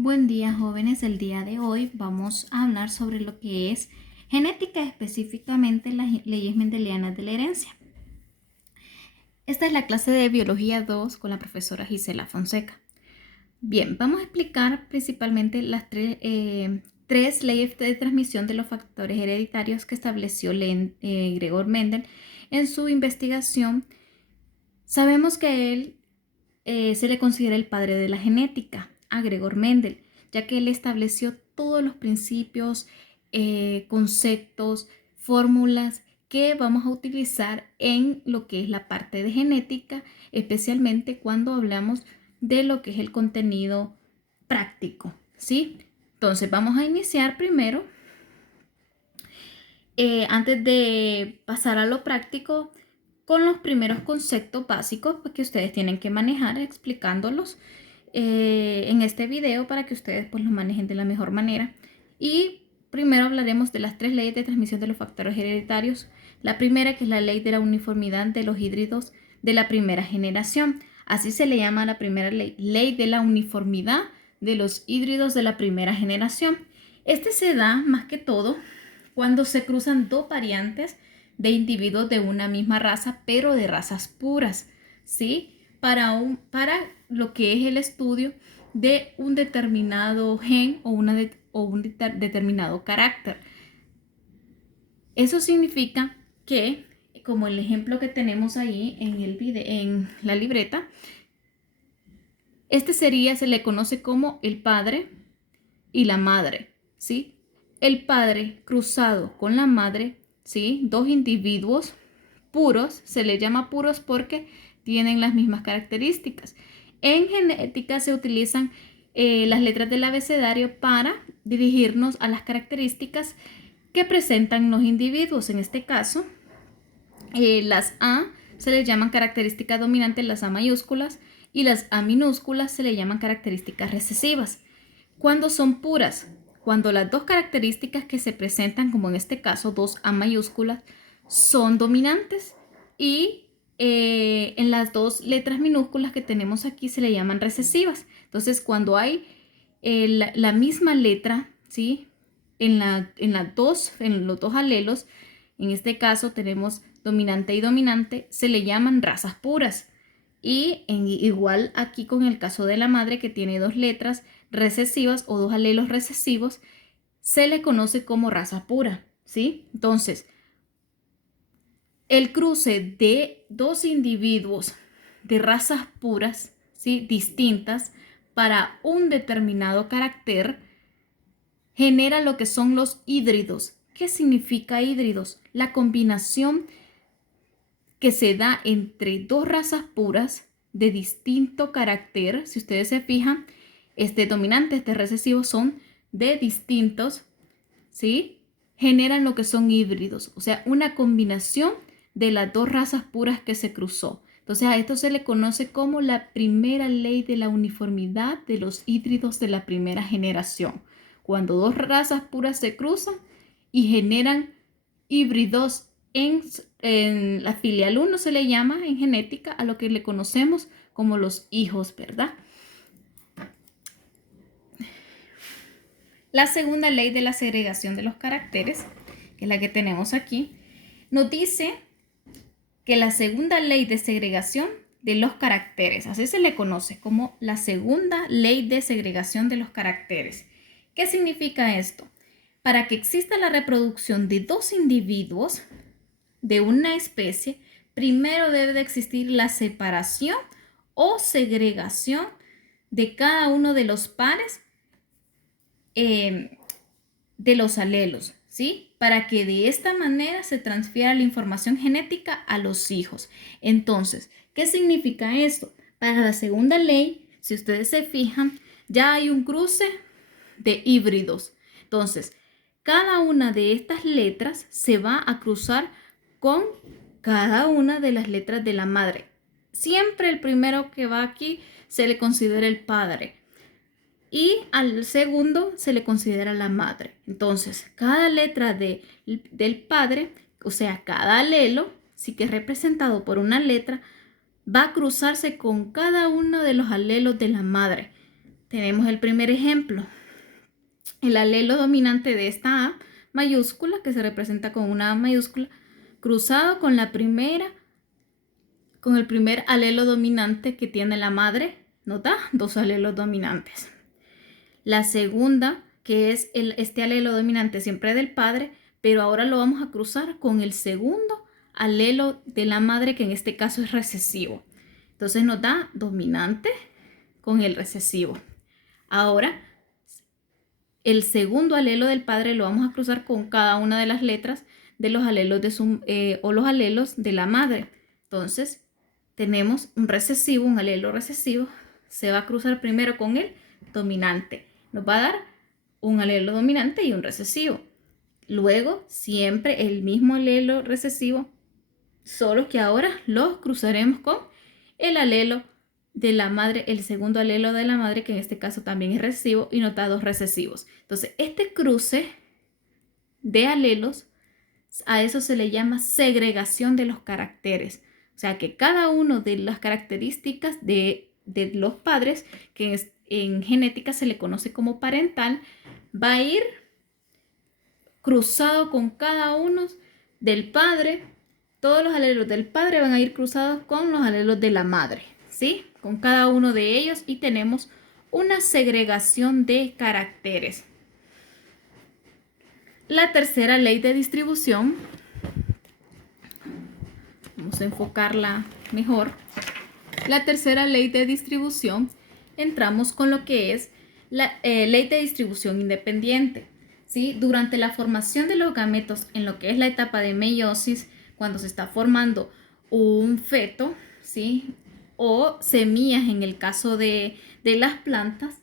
Buen día, jóvenes. El día de hoy vamos a hablar sobre lo que es genética, específicamente las leyes mendelianas de la herencia. Esta es la clase de Biología 2 con la profesora Gisela Fonseca. Bien, vamos a explicar principalmente las tres leyes de transmisión de los factores hereditarios que estableció Gregor Mendel en su investigación. Sabemos que él se le considera el padre de la genética a Gregor Mendel, ya que él estableció todos los principios, conceptos, fórmulas que vamos a utilizar en lo que es la parte de genética, especialmente cuando hablamos de lo que es el contenido práctico, ¿sí? Entonces vamos a iniciar primero, antes de pasar a lo práctico, con los primeros conceptos básicos que ustedes tienen que manejar, explicándolos en este video para que ustedes pues los manejen de la mejor manera. Y primero hablaremos de las tres leyes de transmisión de los factores hereditarios. La primera, que es la ley de la uniformidad de los híbridos de la primera generación. Así se le llama a la primera ley, ley de la uniformidad de los híbridos de la primera generación. Este se da más que todo cuando se cruzan dos variantes de individuos de una misma raza, pero de razas puras, ¿sí? Para lo que es el estudio de un determinado gen o un determinado carácter. Eso significa que, como el ejemplo que tenemos ahí en la libreta, se le conoce como el padre y la madre, ¿sí? El padre cruzado con la madre, ¿sí? Dos individuos puros, se les llama puros porque tienen las mismas características. En genética se utilizan las letras del abecedario para dirigirnos a las características que presentan los individuos. En este caso, las A se les llaman características dominantes, las A mayúsculas, y las A minúsculas se le llaman características recesivas. Cuando son puras, cuando las dos características que se presentan, como en este caso dos A mayúsculas, son dominantes, y en las dos letras minúsculas que tenemos aquí se le llaman recesivas. Entonces, cuando hay la misma letra, ¿sí? En los dos alelos, en este caso tenemos dominante y dominante, se le llaman razas puras. Y igual aquí con el caso de la madre, que tiene dos letras recesivas o dos alelos recesivos, se le conoce como raza pura, ¿sí? Entonces, el cruce de dos individuos de razas puras, ¿sí? Distintas para un determinado carácter genera lo que son los híbridos. ¿Qué significa híbridos? La combinación que se da entre dos razas puras de distinto carácter. Si ustedes se fijan, este dominante, este recesivo son de distintos, ¿sí? Generan lo que son híbridos, o sea, una combinación de las dos razas puras que se cruzó. Entonces a esto se le conoce como la primera ley de la uniformidad de los híbridos de la primera generación. Cuando dos razas puras se cruzan y generan híbridos en la filial 1, se le llama en genética a lo que le conocemos como los hijos, ¿verdad? La segunda ley de la segregación de los caracteres, que es la que tenemos aquí, nos dice que la segunda ley de segregación de los caracteres, así se le conoce como la segunda ley de segregación de los caracteres. ¿Qué significa esto? Para que exista la reproducción de dos individuos de una especie, primero debe de existir la separación o segregación de cada uno de los pares de los alelos, ¿sí? Para que de esta manera se transfiera la información genética a los hijos. Entonces, ¿qué significa esto? Para la segunda ley, si ustedes se fijan, ya hay un cruce de híbridos. Entonces, cada una de estas letras se va a cruzar con cada una de las letras de la madre. Siempre el primero que va aquí se le considera el padre y al segundo se le considera la madre. Entonces, cada letra del padre, o sea, cada alelo, sí que es representado por una letra, va a cruzarse con cada uno de los alelos de la madre. tenemos el primer ejemplo. El alelo dominante de esta A mayúscula, que se representa con una A mayúscula, cruzado con el primer alelo dominante que tiene la madre, nos da 2 alelos dominantes. La segunda, que es este alelo dominante siempre del padre, pero ahora lo vamos a cruzar con el segundo alelo de la madre, que en este caso es recesivo. Entonces nos da dominante con el recesivo. Ahora, el segundo alelo del padre lo vamos a cruzar con cada una de las letras de los alelos los alelos de la madre. Entonces, tenemos un recesivo, un alelo recesivo, se va a cruzar primero con el dominante. Nos va a dar un alelo dominante y un recesivo. Luego, siempre el mismo alelo recesivo, solo que ahora los cruzaremos con el alelo de la madre, el segundo alelo de la madre, que en este caso también es recesivo y nos da 2 recesivos. Entonces, este cruce de alelos, a eso se le llama segregación de los caracteres. O sea, que cada una de las características de los padres, que en genética se le conoce como parental, va a ir cruzado con cada uno del padre. Todos los alelos del padre van a ir cruzados con los alelos de la madre, ¿sí? Con cada uno de ellos, y tenemos una segregación de caracteres. La tercera ley de distribución, vamos a enfocarla mejor. La tercera ley de distribución, entramos con lo que es la ley de distribución independiente, ¿sí? Durante la formación de los gametos en lo que es la etapa de meiosis, cuando se está formando un feto, ¿sí? O semillas en el caso de las plantas,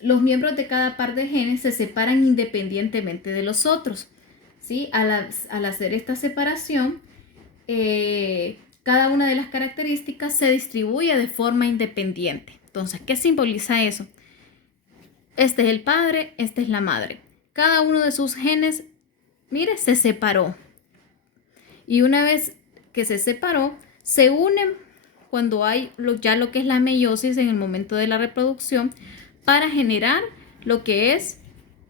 los miembros de cada par de genes se separan independientemente de los otros, ¿sí? Al hacer esta separación, cada una de las características se distribuye de forma independiente. Entonces, ¿qué simboliza eso? Este es el padre, esta es la madre. Cada uno de sus genes, mire, se separó. Y una vez que se separó, se unen cuando hay ya lo que es la meiosis en el momento de la reproducción, para generar lo que es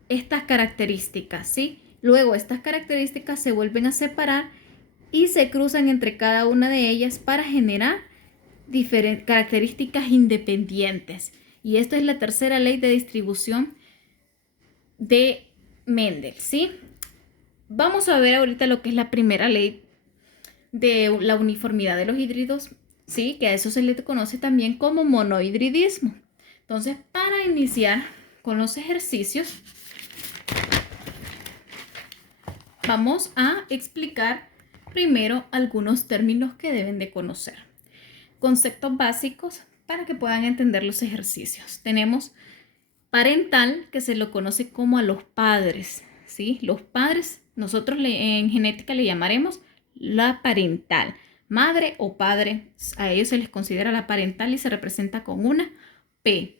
estas características, ¿sí? Luego estas características se vuelven a separar y se cruzan entre cada una de ellas para generar diferentes características independientes. Y esto es la tercera ley de distribución de Mendel, ¿sí? Vamos a ver ahorita lo que es la primera ley de la uniformidad de los híbridos, ¿sí? Que a eso se le conoce también como monohibridismo. Entonces, para iniciar con los ejercicios, vamos a explicar primero algunos términos que deben de conocer. Conceptos básicos para que puedan entender los ejercicios. Tenemos parental, que se lo conoce como a los padres, ¿sí? Los padres, nosotros en genética le llamaremos la parental. Madre o padre, a ellos se les considera la parental y se representa con una P.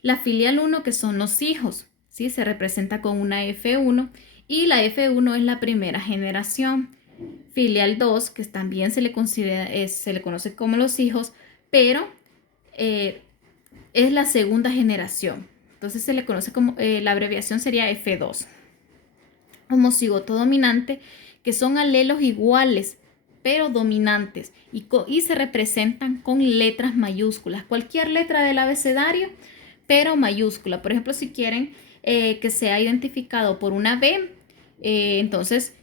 La filial 1, que son los hijos, ¿sí? Se representa con una F1, y la F1 es la primera generación. Filial 2, que también se le conoce como los hijos, pero es la segunda generación. Entonces se le conoce como, la abreviación sería F2. Homocigoto dominante, que son alelos iguales, pero dominantes, y se representan con letras mayúsculas. Cualquier letra del abecedario, pero mayúscula. Por ejemplo, si quieren que sea identificado por una B, entonces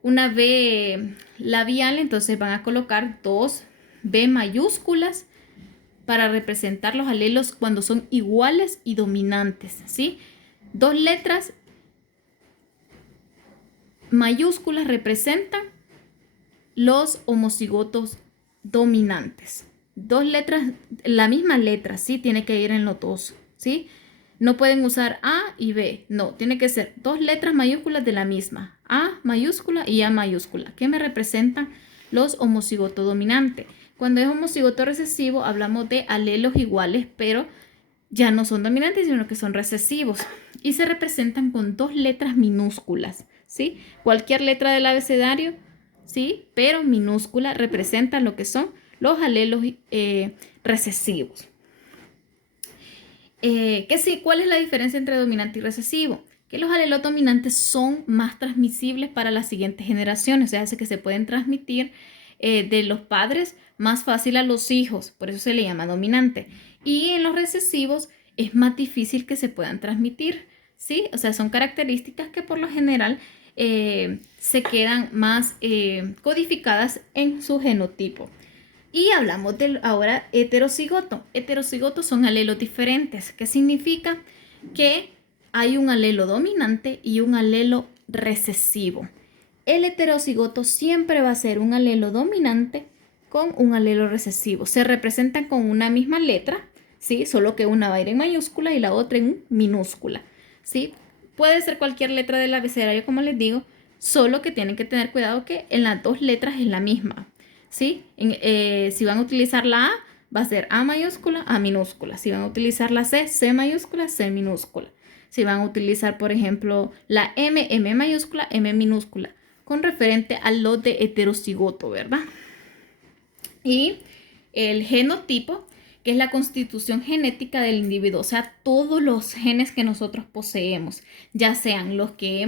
una B labial, entonces van a colocar 2 B mayúsculas para representar los alelos cuando son iguales y dominantes, ¿sí? 2 letras mayúsculas representan los homocigotos dominantes. 2 letras, la misma letra, ¿sí? Tiene que ir en los 2, ¿sí? No pueden usar A y B, no, tiene que ser 2 letras mayúsculas de la misma, A mayúscula y A mayúscula, que me representan los homocigotos dominantes. Cuando es homocigoto recesivo, hablamos de alelos iguales, pero ya no son dominantes, sino que son recesivos, y se representan con 2 letras minúsculas, ¿sí? Cualquier letra del abecedario, ¿sí? Pero minúscula, representa lo que son los alelos recesivos. ¿Cuál es la diferencia entre dominante y recesivo? Que los alelos dominantes son más transmisibles para las siguientes generaciones, o sea, hace que se pueden transmitir de los padres más fácil a los hijos, por eso se le llama dominante. Y en los recesivos es más difícil que se puedan transmitir, ¿sí? O sea, son características que por lo general se quedan más codificadas en su genotipo. Y hablamos del ahora heterocigoto. Heterocigotos son alelos diferentes, que significa que hay un alelo dominante y un alelo recesivo. El heterocigoto siempre va a ser un alelo dominante con un alelo recesivo. Se representan con una misma letra, ¿sí? Solo que una va a ir en mayúscula y la otra en minúscula, ¿sí? Puede ser cualquier letra del abecedario, como les digo, solo que tienen que tener cuidado que en las dos letras es la misma, ¿sí? Si van a utilizar la A, va a ser A mayúscula, A minúscula. Si van a utilizar la C, C mayúscula, C minúscula. Si van a utilizar, por ejemplo, la M, M mayúscula, M minúscula, con referente a lo de heterocigoto, ¿verdad? Y el genotipo, que es la constitución genética del individuo, o sea, todos los genes que nosotros poseemos, ya sean los que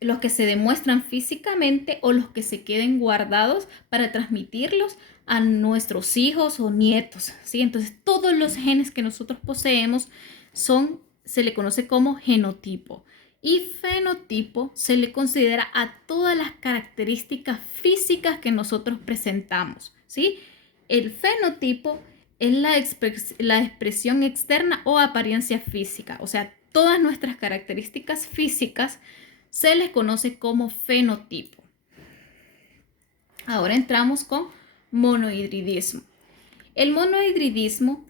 los que se demuestran físicamente o los que se queden guardados para transmitirlos a nuestros hijos o nietos, ¿sí? Entonces, todos los genes que nosotros poseemos se le conoce como genotipo. Y fenotipo se le considera a todas las características físicas que nosotros presentamos, ¿sí? El fenotipo es la expresión externa o apariencia física, o sea, todas nuestras características físicas se les conoce como fenotipo. Ahora entramos con monohidridismo. El monohidridismo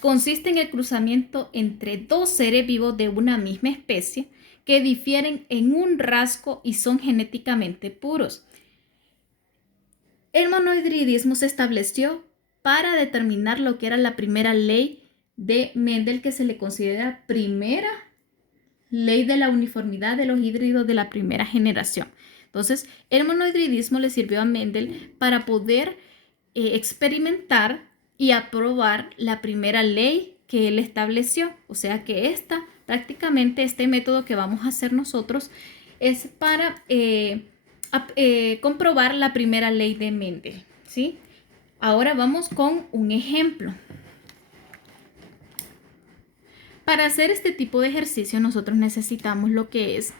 consiste en el cruzamiento entre dos seres vivos de una misma especie que difieren en un rasgo y son genéticamente puros. El monohidridismo se estableció para determinar lo que era la primera ley de Mendel, que se le considera primera ley de la uniformidad de los híbridos de la primera generación. Entonces, el monohidridismo le sirvió a Mendel para poder experimentar y aprobar la primera ley que él estableció. O sea que prácticamente este método que vamos a hacer nosotros es para comprobar la primera ley de Mendel, ¿sí? Ahora vamos con un ejemplo. Para hacer este tipo de ejercicio nosotros necesitamos lo que es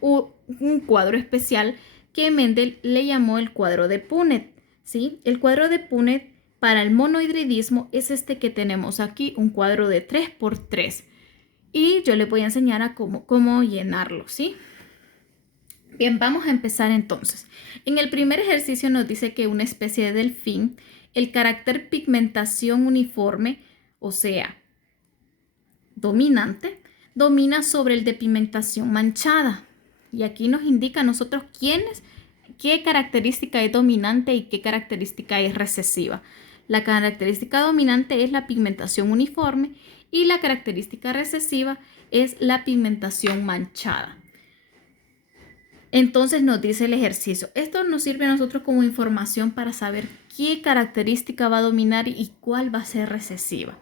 un cuadro especial que Mendel le llamó el cuadro de Punnett, ¿sí? El cuadro de Punnett para el monohidridismo es este que tenemos aquí, un cuadro de 3×3. Y yo les voy a enseñar a cómo llenarlo, ¿sí? Bien, vamos a empezar entonces. En el primer ejercicio nos dice que una especie de delfín, el carácter pigmentación uniforme, o sea, dominante, domina sobre el de pigmentación manchada. Y aquí nos indica a nosotros qué característica es dominante y qué característica es recesiva. La característica dominante es la pigmentación uniforme y la característica recesiva es la pigmentación manchada. Entonces nos dice el ejercicio. Esto nos sirve a nosotros como información para saber qué característica va a dominar y cuál va a ser recesiva.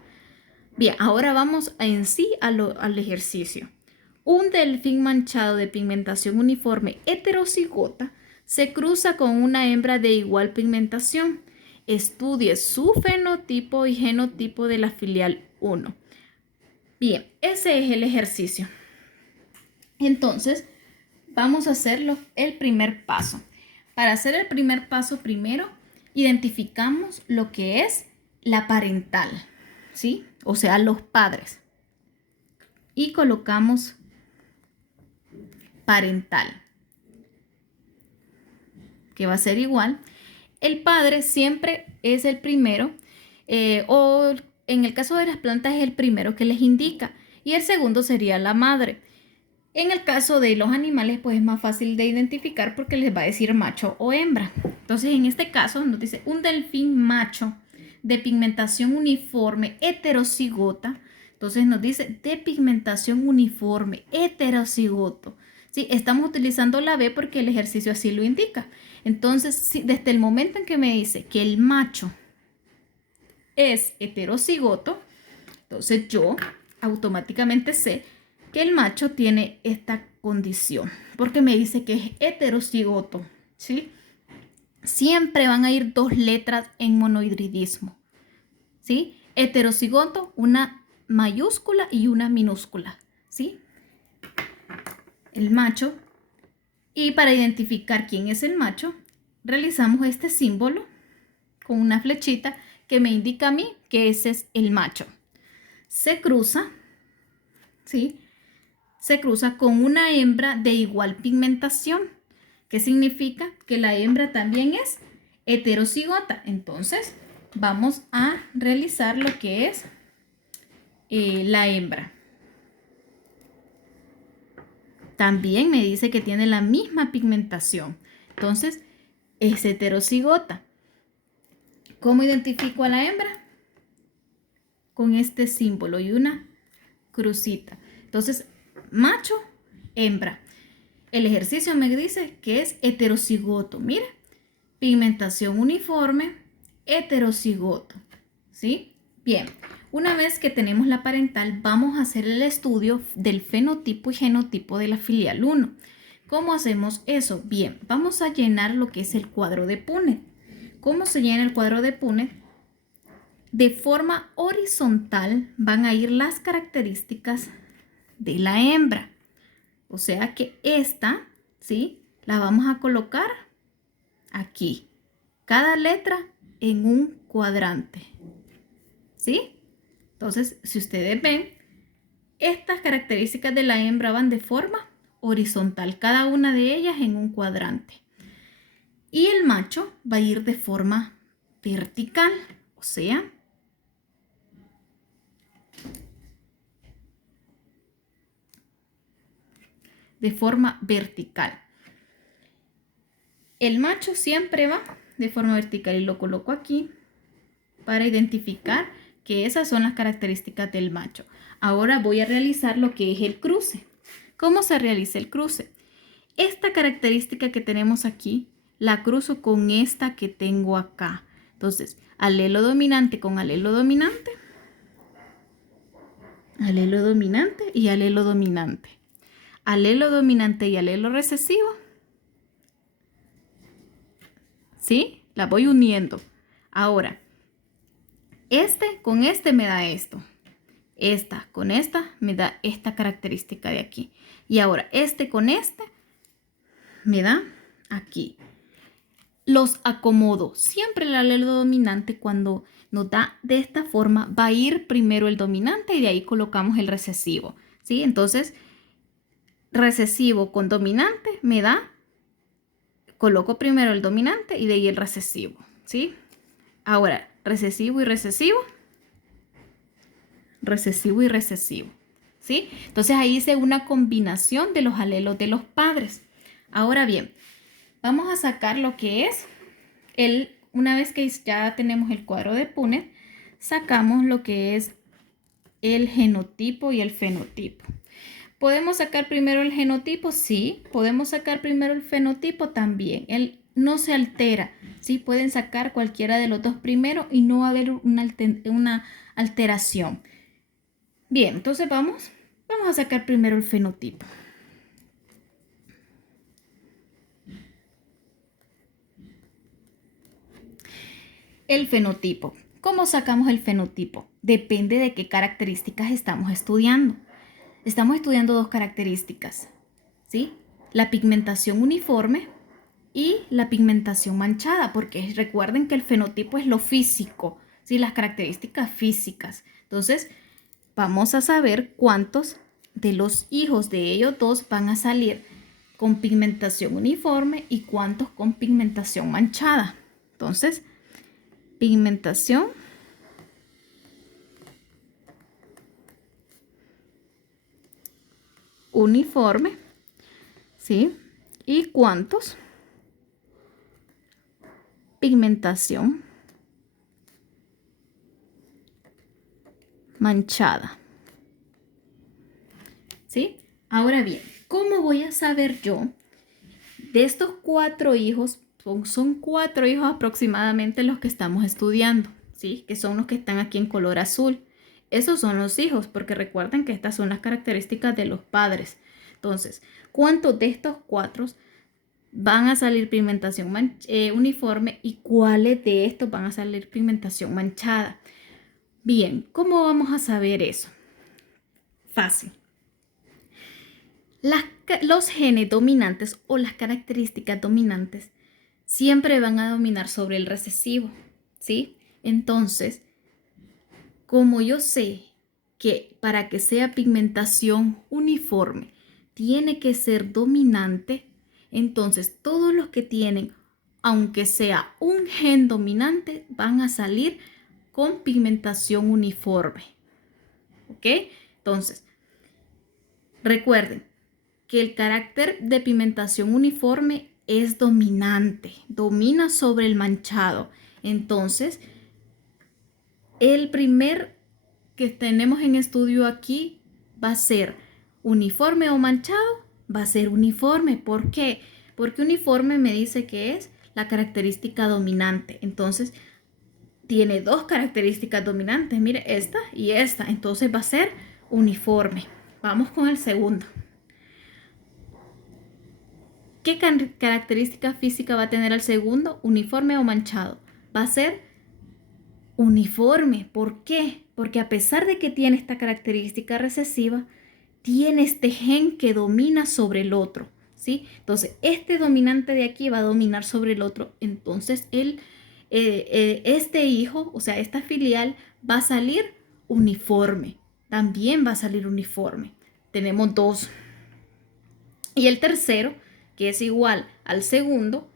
Bien, ahora vamos en sí al ejercicio. Un delfín manchado de pigmentación uniforme heterocigota se cruza con una hembra de igual pigmentación. Estudie su fenotipo y genotipo de la filial 1. Bien, ese es el ejercicio. Entonces, vamos a hacer el primer paso. Para hacer el primer paso, primero identificamos lo que es la parental, ¿sí? O sea, los padres. Y colocamos parental, que va a ser igual. El padre siempre es el primero, o en el caso de las plantas es el primero que les indica, y el segundo sería la madre. En el caso de los animales, pues es más fácil de identificar porque les va a decir macho o hembra. Entonces, en este caso nos dice un delfín macho de pigmentación uniforme heterocigota. Entonces nos dice de pigmentación uniforme heterocigoto. ¿Sí? Estamos utilizando la B porque el ejercicio así lo indica. Entonces, sí, desde el momento en que me dice que el macho es heterocigoto, Entonces yo automáticamente sé que el macho tiene esta condición, porque me dice que es heterocigoto, ¿sí? Siempre van a ir dos letras en monohidridismo, ¿sí? Heterocigoto, una mayúscula y una minúscula, ¿sí? El macho. Y para identificar quién es el macho, realizamos este símbolo con una flechita que me indica a mí que ese es el macho. Se cruza, ¿sí? Se cruza con una hembra de igual pigmentación, que significa que la hembra también es heterocigota. Entonces, vamos a realizar lo que es la hembra. También me dice que tiene la misma pigmentación. Entonces, es heterocigota. ¿Cómo identifico a la hembra? Con este símbolo y una crucita. Entonces, macho, hembra. El ejercicio me dice que es heterocigoto. Mira, pigmentación uniforme, heterocigoto. ¿Sí? Bien, una vez que tenemos la parental, vamos a hacer el estudio del fenotipo y genotipo de la filial 1. ¿Cómo hacemos eso? Bien, vamos a llenar lo que es el cuadro de Punnett. ¿Cómo se llena el cuadro de Punnett? De forma horizontal van a ir las características de la hembra. O sea que esta, ¿sí? La vamos a colocar aquí. Cada letra en un cuadrante. ¿Sí? Entonces, si ustedes ven, estas características de la hembra van de forma horizontal, cada una de ellas en un cuadrante. Y el macho va a ir de forma vertical, o sea, de forma vertical. El macho siempre va de forma vertical y lo coloco aquí para identificar que esas son las características del macho. Ahora voy a realizar lo que es el cruce. ¿Cómo se realiza el cruce? Esta característica que tenemos aquí la cruzo con esta que tengo acá. Entonces, alelo dominante con alelo dominante y alelo dominante. Alelo dominante y alelo recesivo. ¿Sí? La voy uniendo. Ahora, este con este me da esto. Esta con esta me da esta característica de aquí. Y ahora, este con este me da aquí. Los acomodo. Siempre el alelo dominante cuando nos da de esta forma va a ir primero el dominante y de ahí colocamos el recesivo. ¿Sí? Entonces, recesivo con dominante me da, coloco primero el dominante y de ahí el recesivo. ¿Sí? Ahora, recesivo y recesivo. Recesivo y recesivo. ¿Sí? Entonces ahí hice una combinación de los alelos de los padres. Ahora bien, vamos a sacar lo que es una vez que ya tenemos el cuadro de Punnett, sacamos lo que es el genotipo y el fenotipo. ¿Podemos sacar primero el genotipo? Sí. ¿Podemos sacar primero el fenotipo? También. Él no se altera. Sí, pueden sacar cualquiera de los dos primero y no va a haber una alteración. Bien, entonces vamos a sacar primero el fenotipo. El fenotipo. ¿Cómo sacamos el fenotipo? Depende de qué características estamos estudiando. Estamos estudiando dos características, ¿sí? La pigmentación uniforme y la pigmentación manchada, porque recuerden que el fenotipo es lo físico, ¿sí? Las características físicas. Entonces, vamos a saber cuántos de los hijos de ellos dos van a salir con pigmentación uniforme y cuántos con pigmentación manchada. Entonces, pigmentación uniforme, ¿sí? ¿Y cuántos? Pigmentación manchada. ¿Sí? Ahora bien, ¿cómo voy a saber yo de estos 4 hijos? Son 4 hijos aproximadamente los que estamos estudiando, ¿sí? Que son los que están aquí en color azul. Esos son los hijos, porque recuerden que estas son las características de los padres. Entonces, ¿cuántos de estos 4 van a salir pigmentación uniforme y cuáles de estos van a salir pigmentación manchada? Bien, ¿cómo vamos a saber eso? Fácil. Los genes dominantes o las características dominantes siempre van a dominar sobre el recesivo, ¿sí? Entonces, como yo sé que para que sea pigmentación uniforme tiene que ser dominante, entonces todos los que tienen, aunque sea un gen dominante, van a salir con pigmentación uniforme. ¿Ok? Entonces, recuerden que el carácter de pigmentación uniforme es dominante, domina sobre el manchado. Entonces, el primer que tenemos en estudio aquí va a ser uniforme o manchado, va a ser uniforme. ¿Por qué? Porque uniforme me dice que es la característica dominante. Entonces, tiene 2 características dominantes, mire, esta y esta. Entonces va a ser uniforme. Vamos con el segundo. ¿Qué característica física va a tener el segundo? ¿Uniforme o manchado? Va a ser uniforme. ¿Por qué? Porque a pesar de que tiene esta característica recesiva, tiene este gen que domina sobre el otro, ¿sí? Entonces, este dominante de aquí va a dominar sobre el otro. Entonces, este hijo, o sea, esta filial, va a salir uniforme. También va a salir uniforme. Tenemos 2. Y el tercero, que es igual al segundo,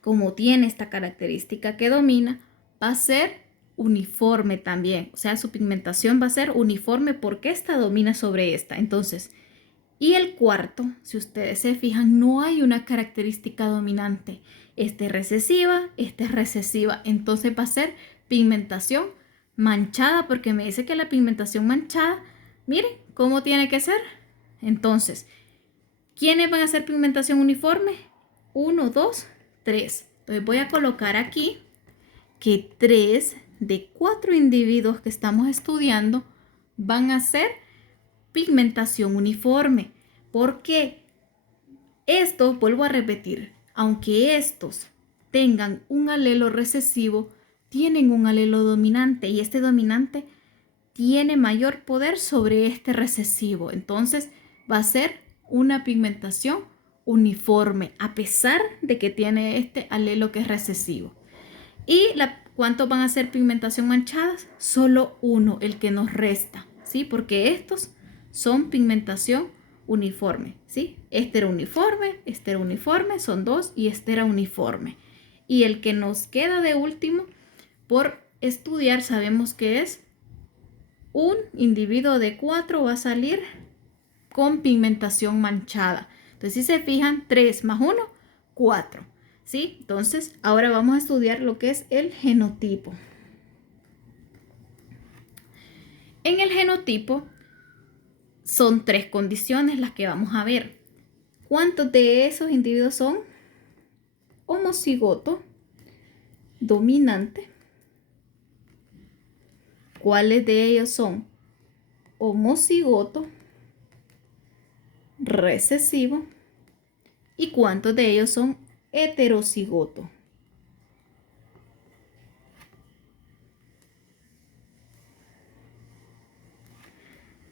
como tiene esta característica que domina, va a ser uniforme también. O sea, su pigmentación va a ser uniforme porque esta domina sobre esta. Entonces, y el cuarto, si ustedes se fijan, no hay una característica dominante. Esta es recesiva, esta es recesiva. Entonces va a ser pigmentación manchada porque me dice que la pigmentación manchada, miren cómo tiene que ser. Entonces, ¿quiénes van a hacer pigmentación uniforme? 1, 2, 3. Entonces voy a colocar aquí que 3 de 4 individuos que estamos estudiando van a hacer pigmentación uniforme. Porque estos, vuelvo a repetir, aunque estos tengan un alelo recesivo, tienen un alelo dominante y este dominante tiene mayor poder sobre este recesivo. Entonces va a ser una pigmentación uniforme a pesar de que tiene este alelo que es recesivo. ¿Y cuántos van a ser pigmentación manchadas? Solo uno, el que nos resta, ¿sí? Porque estos son pigmentación uniforme, ¿sí? Este era uniforme, son 2 y este era uniforme. Y el que nos queda de último por estudiar sabemos que es un individuo de 4 va a salir con pigmentación manchada. Entonces, si se fijan, 3 más 1, 4. ¿Sí? Entonces, ahora vamos a estudiar lo que es el genotipo. En el genotipo son 3 condiciones las que vamos a ver. ¿Cuántos de esos individuos son homocigoto dominante? ¿Cuáles de ellos son homocigoto recesivo? ¿Y cuántos de ellos son heterocigoto?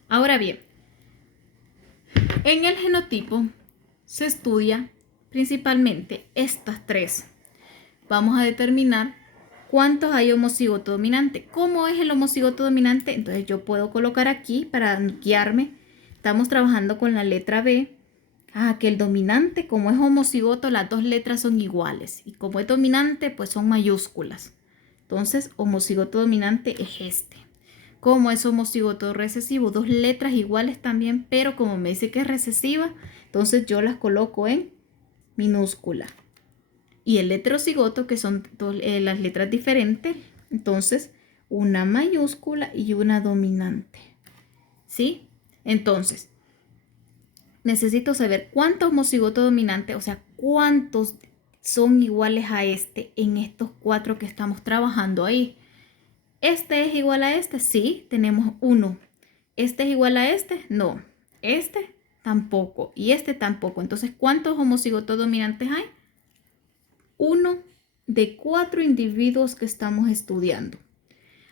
Ahora bien, en el genotipo se estudia principalmente estas 3. Vamos a determinar cuántos hay homocigoto dominante. ¿Cómo es el homocigoto dominante? Entonces yo puedo colocar aquí para guiarme. Estamos trabajando con la letra B. Que el dominante, como es homocigoto, las 2 letras son iguales. Y como es dominante, pues son mayúsculas. Entonces, homocigoto dominante es este. Como es homocigoto recesivo, 2 letras iguales también, pero como me dice que es recesiva, entonces yo las coloco en minúscula. Y el heterocigoto, que son las letras diferentes, entonces una mayúscula y una dominante. ¿Sí? Entonces, necesito saber cuántos homocigotos dominantes, o sea, cuántos son iguales a este en estos 4 que estamos trabajando ahí. ¿Este es igual a este? Sí, tenemos 1. ¿Este es igual a este? No. Este tampoco. Y este tampoco. Entonces, ¿cuántos homocigotos dominantes hay? 1 de 4 individuos que estamos estudiando.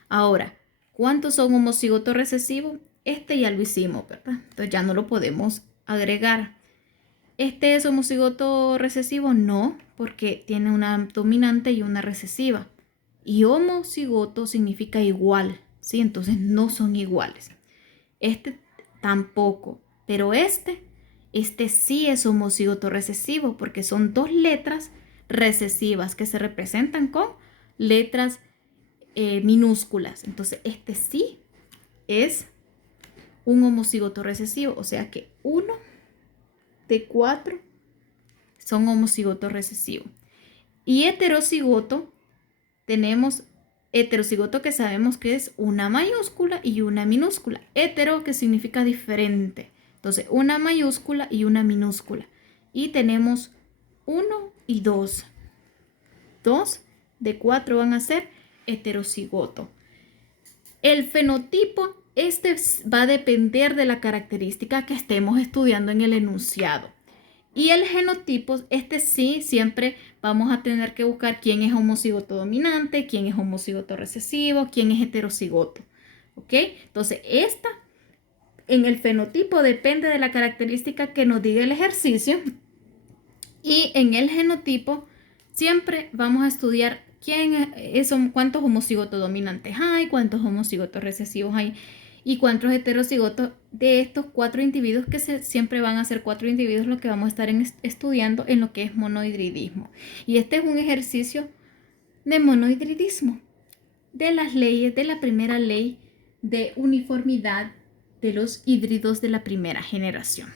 Ahora, ¿cuántos son homocigotos recesivos? Este ya lo hicimos, ¿verdad? Entonces ya no lo podemos agregar. ¿Este es homocigoto recesivo? No, porque tiene una dominante y una recesiva. Y homocigoto significa igual, ¿sí? Entonces no son iguales. Este tampoco, pero este sí es homocigoto recesivo porque son 2 letras recesivas que se representan con letras minúsculas. Entonces este sí es un homocigoto recesivo, o sea que 1 de 4 son homocigotos recesivos. Y heterocigoto, tenemos heterocigoto que sabemos que es una mayúscula y una minúscula. Hetero que significa diferente. Entonces, una mayúscula y una minúscula. Y tenemos 1 y 2. 2 de 4 van a ser heterocigoto. El fenotipo, va a depender de la característica que estemos estudiando en el enunciado. Y el genotipo, sí, siempre vamos a tener que buscar quién es homocigoto dominante, quién es homocigoto recesivo, quién es heterocigoto. ¿Ok? Entonces, en el fenotipo depende de la característica que nos diga el ejercicio. Y en el genotipo siempre vamos a estudiar cuántos homocigotos dominantes hay, cuántos homocigotos recesivos hay y cuántos heterocigotos de estos 4 individuos, que siempre van a ser 4 individuos lo que vamos a estar estudiando en lo que es monohidridismo. Y este es un ejercicio de monohidridismo, de las leyes, de la primera ley de uniformidad de los híbridos de la primera generación.